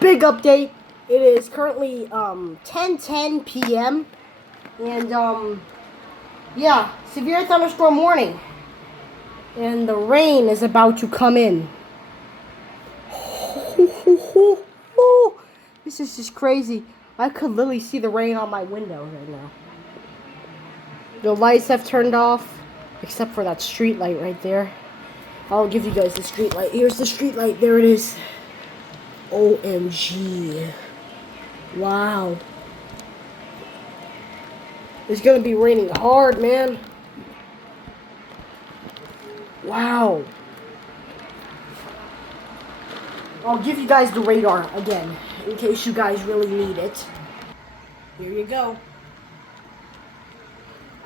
big update. It is currently 10:10 p.m. and yeah, severe thunderstorm warning. And the rain is about to come in. This is just crazy. I could literally see the rain on my window right now. The lights have turned off, except for that street light right there. I'll give you guys the street light. Here's the street light. There it is. OMG. Wow. It's gonna be raining hard, man. Wow. I'll give you guys the radar again, in case you guys really need it. Here you go.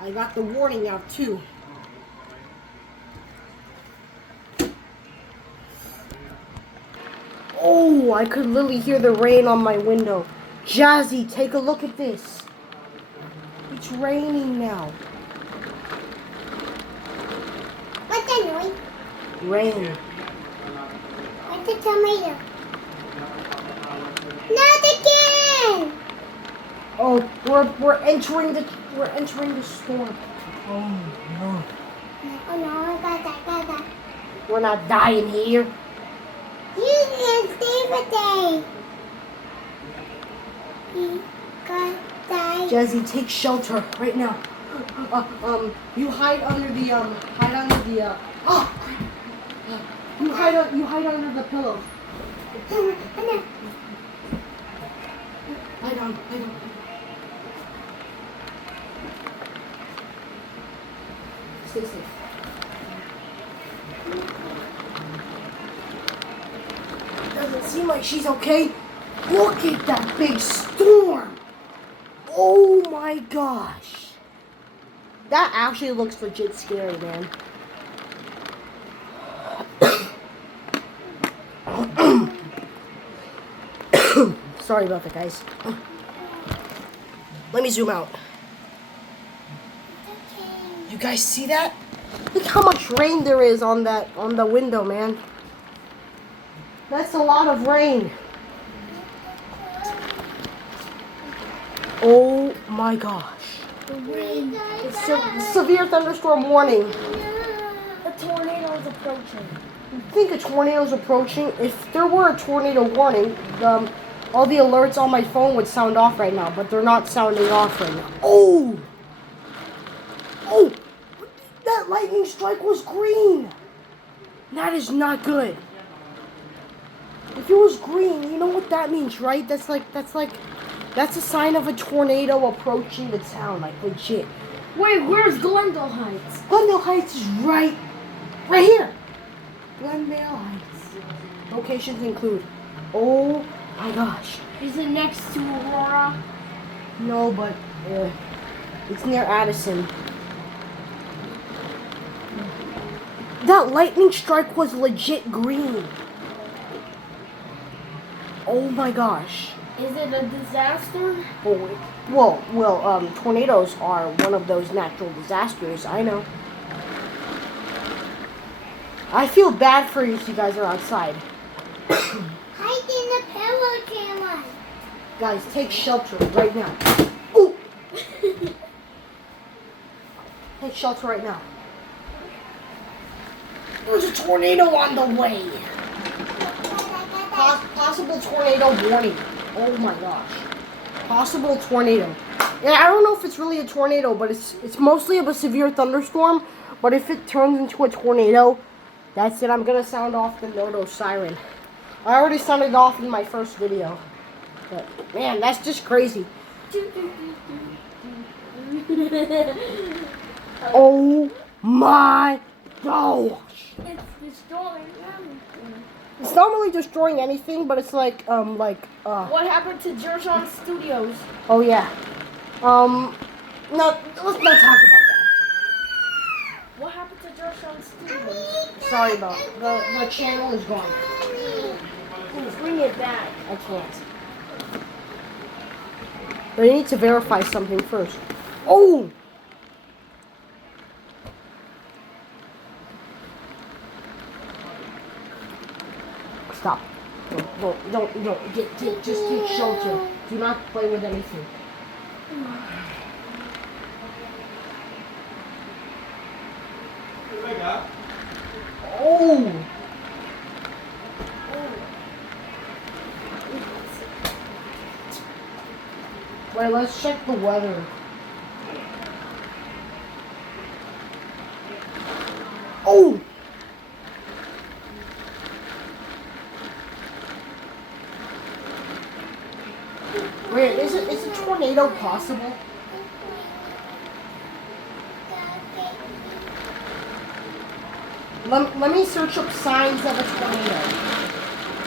I got the warning out too. Oh, I could literally hear the rain on my window. Jazzy, take a look at this. It's raining now. What's that noise? Rain. What's the tomato? Not again! Oh, we're entering the storm. Oh no. Oh no, I got that. We're not dying here. You can't stay for day. You got that. Jazzy, take shelter right now. You hide under the you hide under the pillow. Hide on. Stay safe. Doesn't seem like she's okay. Look at that big storm. Oh my gosh. That actually looks legit scary, man. Sorry about that, guys. Let me zoom out. You guys see that? Look how much rain there is on the window, man. That's a lot of rain. Oh my gosh. The rain. It's severe thunderstorm warning. A tornado is approaching. You think a tornado is approaching? If there were a tornado warning, all the alerts on my phone would sound off right now, but they're not sounding off right now. Oh! Oh! That lightning strike was green! That is not good. If it was green, you know what that means, right? That's a sign of a tornado approaching the town, like legit. Wait, where's Glendale Heights? Glendale Heights is right here. Glendale Heights. Locations include. Oh my gosh. Is it next to Aurora? No, but it's near Addison. That lightning strike was legit green. Oh my gosh. Is it a disaster? Well, tornadoes are one of those natural disasters. I know. I feel bad for you if you guys are outside. Hide in the pillow, Cameron. Guys, take shelter right now. Ooh. Take shelter right now. There's a tornado on the way. Possible tornado warning. Oh my gosh. Possible tornado. Yeah, I don't know if it's really a tornado, but it's mostly of a severe thunderstorm. But if it turns into a tornado, that's it. I'm gonna sound off the Nodo siren. I already sounded off in my first video. But man, that's just crazy. Oh my gosh. It's destroying everything. It's not really destroying anything, but it's like. What happened to Georgian Studios? Oh yeah. No, let's not talk about that. What happened to Georgian Studios? Sorry about the channel is gone. Bring it back. I can't. But I need to verify something first. Oh! Stop. Don't. Just take shelter. Do not play with anything. Oh! Wait, let's check the weather. Oh! Wait, is a tornado possible? Let me search up signs of a tornado.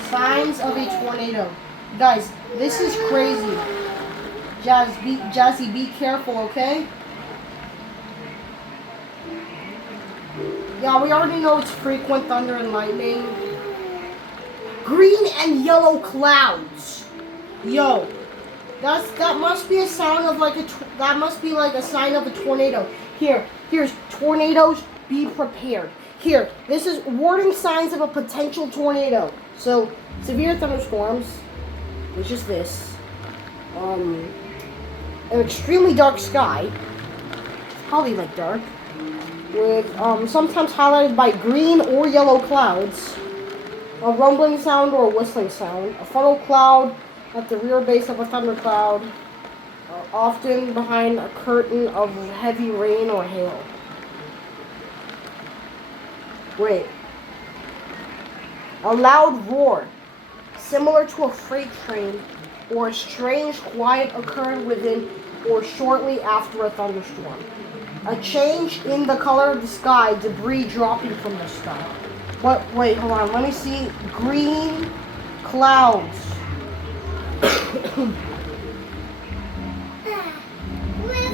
Signs of a tornado. Guys, this is crazy. Jazzy, be careful, okay? Yeah, we already know it's frequent thunder and lightning. Green and yellow clouds. Yo, that must be a sound of like that must be like a sign of a tornado. Here's tornadoes. Be prepared. Here, this is warning signs of a potential tornado. So, severe thunderstorms, which is this. An extremely dark sky, probably like dark, with sometimes highlighted by green or yellow clouds, a rumbling sound or a whistling sound, a funnel cloud at the rear base of a thundercloud, often behind a curtain of heavy rain or hail. Wait. A loud roar, similar to a freight train, or a strange quiet occurring within or shortly after a thunderstorm. A change in the color of the sky, debris dropping from the sky. Wait, hold on, let me see. Green clouds.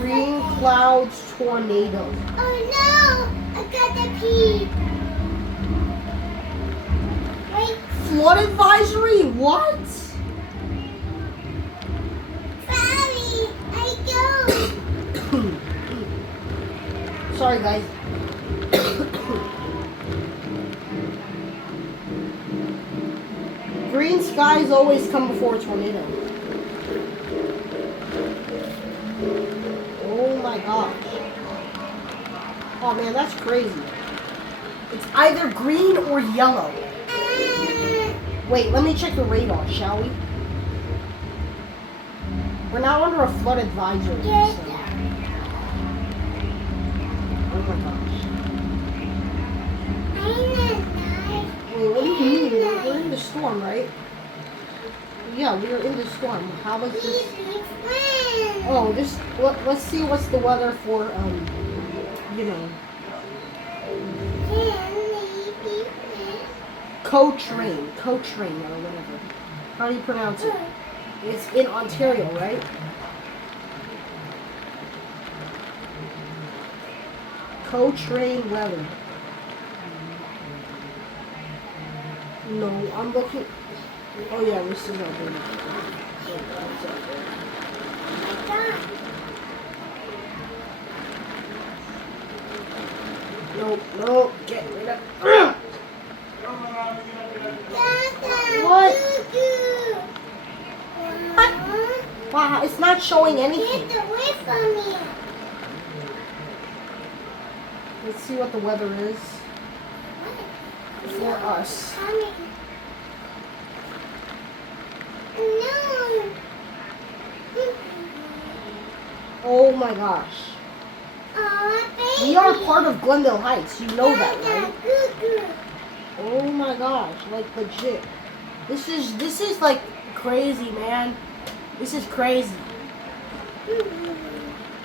Green clouds, tornadoes. Oh no! I got to pee. Wait. Flood advisory? What? Mommy, I go. Sorry, guys. Green skies always come before a tornado. Oh my gosh. Oh man, that's crazy. It's either green or yellow. Wait, let me check the radar, shall we? We're now under a flood advisory. Yes. So. Oh my gosh. Wait, what do you mean? We're in the storm, right? Yeah, we are in the storm. How is this? Oh, this. Let's see what's the weather for. You know. Coachrain, or whatever. How do you pronounce it? It's in Ontario, right? Coachrain weather. No, I'm looking. Oh yeah, this is Alberta. No, get rid of. What? Wow, it's not showing anything. Get away from me. Let's see what the weather is for us. No. Oh my gosh. Oh, We are part of Glendale Heights. You know that, right? Goo-goo. Oh my gosh, like legit. This is like crazy, man. This is crazy.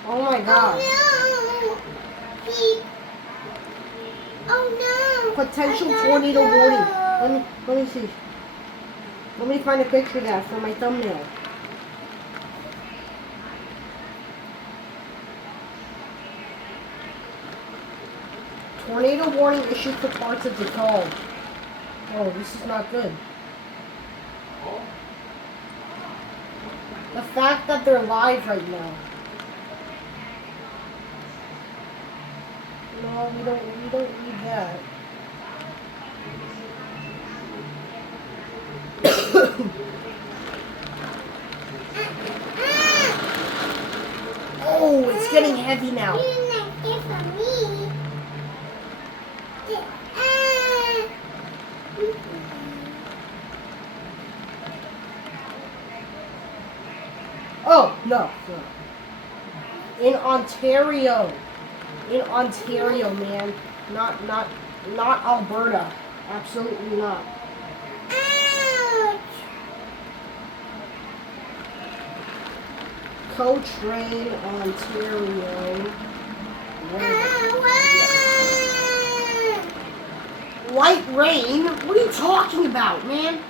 Oh my gosh. Oh no. Oh no. Potential I gotta tornado go. warning. Let me see. Let me find a picture of that for my thumbnail. Tornado warning issued for parts of DeKalb. Oh, this is not good. The fact that they're live right now. No, we don't need that. heavy now. You're not good for me. Oh, no. In Ontario. In Ontario, man. Not Alberta. Absolutely not. Ouch! Cochrane, Ontario. Light rain? What are you talking about, man?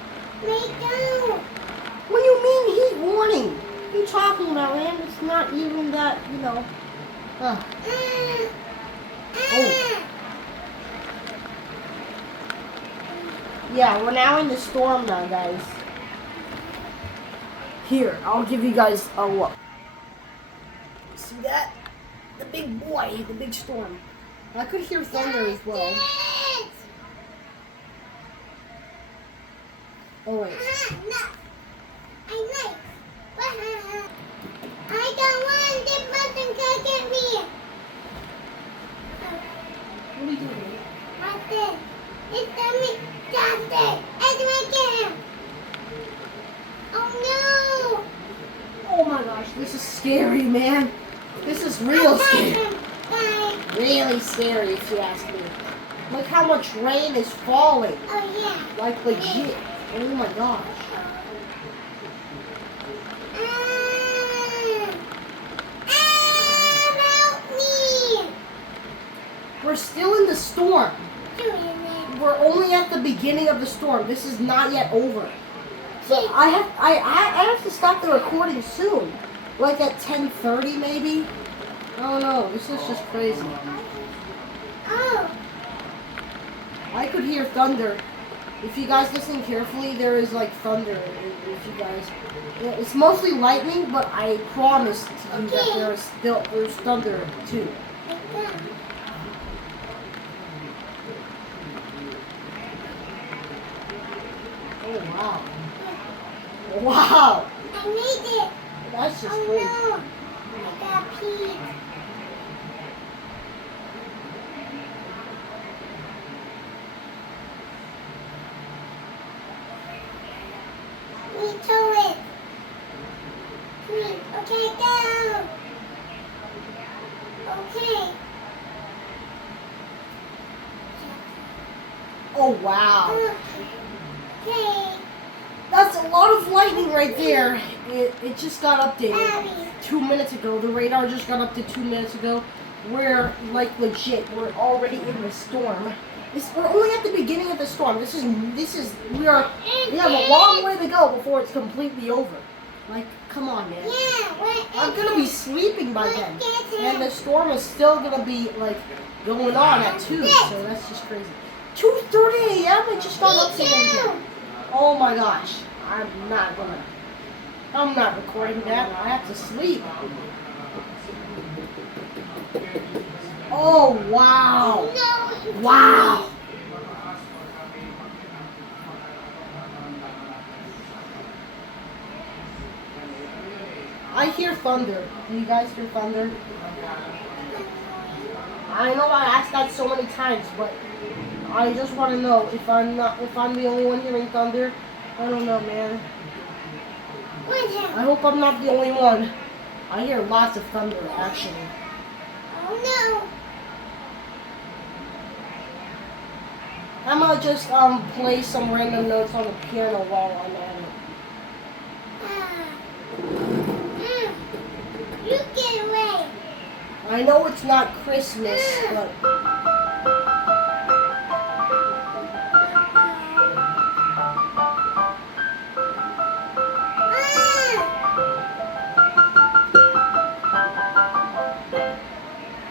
What do you mean heat warning? What are you talking about, man? It's not even that, you know. Oh. Yeah, we're now in the storm now, guys. Here, I'll give you guys a look. See that? The big boy, the big storm. I could hear thunder as well. Oh, wait. I don't want this button to get me. What are you doing? It's me. Stop it. It's my game. Oh no. Oh my gosh, this is scary, man. This is real scary. Really scary, if you ask me. Look how much rain is falling. Oh yeah. Like legit. Oh my gosh. Help me. We're still in the storm. We're only at the beginning of the storm. This is not yet over. So I have to stop the recording soon. Like at 10:30 maybe. I don't know. This is just crazy. Oh. I could hear thunder. If you guys listen carefully, there is like thunder. If you guys, it's mostly lightning, but I promise to you that there's thunder too. Oh wow! Wow! I made it. That's just Oh crazy. no. I got peed. Me to it. Okay, go. Okay. Oh wow! Okay. That's a lot of lightning right there. It just got updated Abby. 2 minutes ago. The radar just got updated 2 minutes ago. We're like legit. We're already in the storm. We're only at the beginning of the storm. We have a long way to go before it's completely over. Like, come on, man. I'm gonna be sleeping by then, and the storm is still gonna be like going on at 2. So that's just crazy. 2:30 a.m. It just got updated again. Oh my gosh. I'm not recording that. I have to sleep. Oh wow. Wow. I hear thunder. Do you guys hear thunder? I know I asked that so many times, but I just want to know if I'm the only one hearing thunder. I don't know, man. I hope I'm not the only one. I hear lots of thunder, actually. Oh no. I'm gonna just play some random notes on the piano while I'm at it. You get away. I know it's not Christmas, but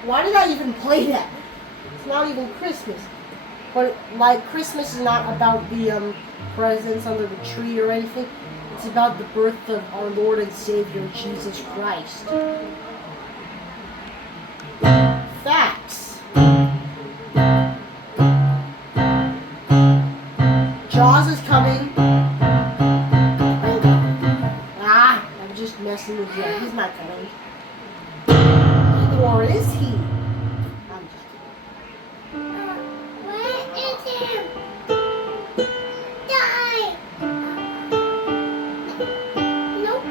why did I even play that? It's not even Christmas. But like Christmas is not about the presents under the tree or anything. It's about the birth of our Lord and Savior Jesus Christ. Facts. Jaws is coming. I'm just messing with you. He's not coming. Either Or is he? I'm just Where is him? Die! Nope.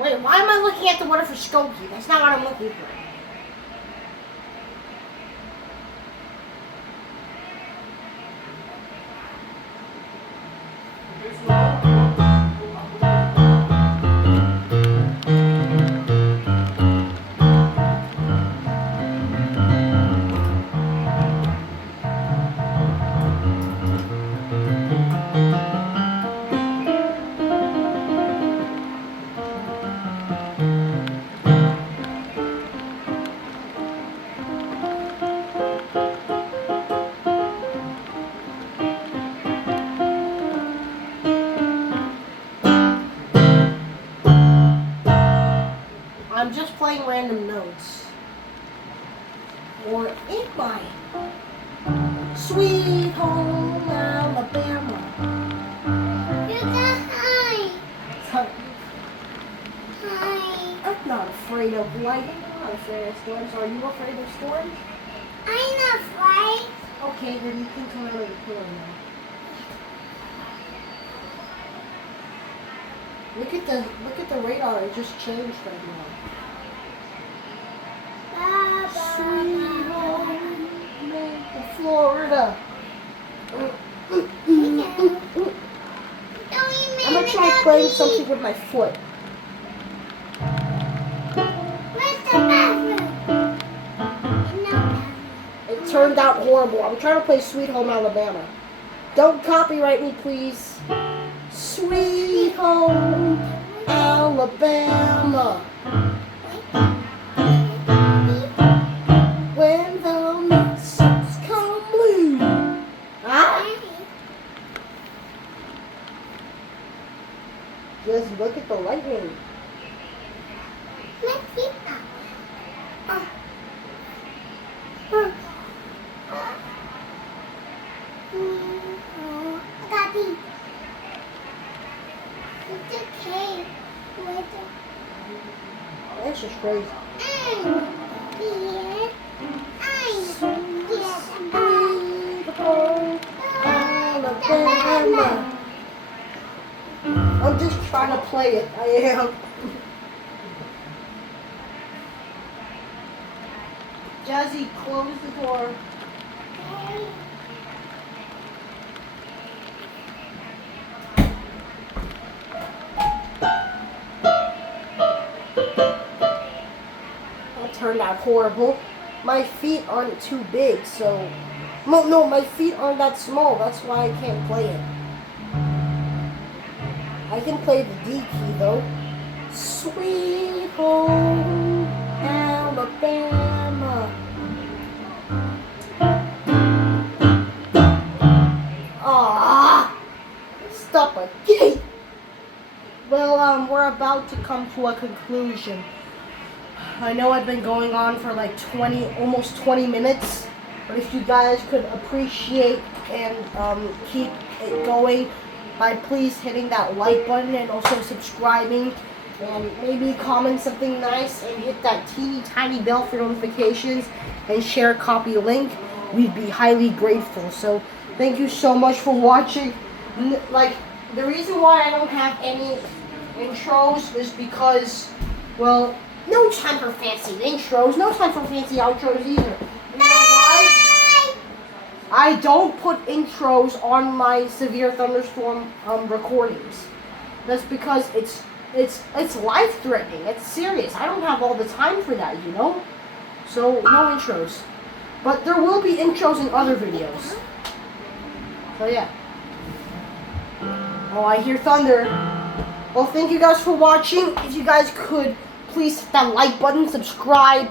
Wait, why am I looking at the water for Skokie? That's not what I'm looking for. I'm just playing random notes. Or am I? Sweet home Alabama. You got high. Hi. I'm not afraid of lightning. I'm not afraid of storms. Are you afraid of storms? I'm not afraid. Okay, then you can come out of the pillow now. Look at the radar. It just changed right now. Sweet home, Florida. I'm gonna try playing something with my foot. Where's the bathroom? No. It turned out horrible. I'm trying to play Sweet Home Alabama. Don't copyright me, please. Sweet Home Alabama. When the mists come blue. Ah! Just look at the lightning. Let's see that. Daddy. It's okay. That's just crazy. Alabama. I'm just trying to play it. I am. Jazzy, close the door. That turned out horrible. My feet aren't too big, so... No, my feet aren't that small. That's why I can't play it. I can play the D key, though. Sweet home Alabama. Ah! Stop again! Well, we're about to come to a conclusion. I know I've been going on for like almost 20 minutes. But if you guys could appreciate and keep it going by please hitting that like button and also subscribing and maybe comment something nice and hit that teeny tiny bell for notifications and share a copy link, we'd be highly grateful. So thank you so much for watching. Like, the reason why I don't have any intros is because, well, no time for fancy intros, no time for fancy outros either. You know why? I don't put intros on my Severe Thunderstorm recordings. That's because it's life-threatening. It's serious. I don't have all the time for that, you know? So, no intros. But there will be intros in other videos. So, yeah. Oh, I hear thunder. Well, thank you guys for watching. If you guys could please hit that like button, subscribe,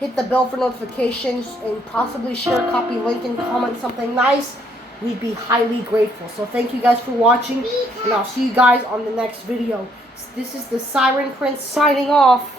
hit the bell for notifications, and possibly share, copy, link, and comment something nice, we'd be highly grateful. So thank you guys for watching, and I'll see you guys on the next video. This is the Siren Prince signing off.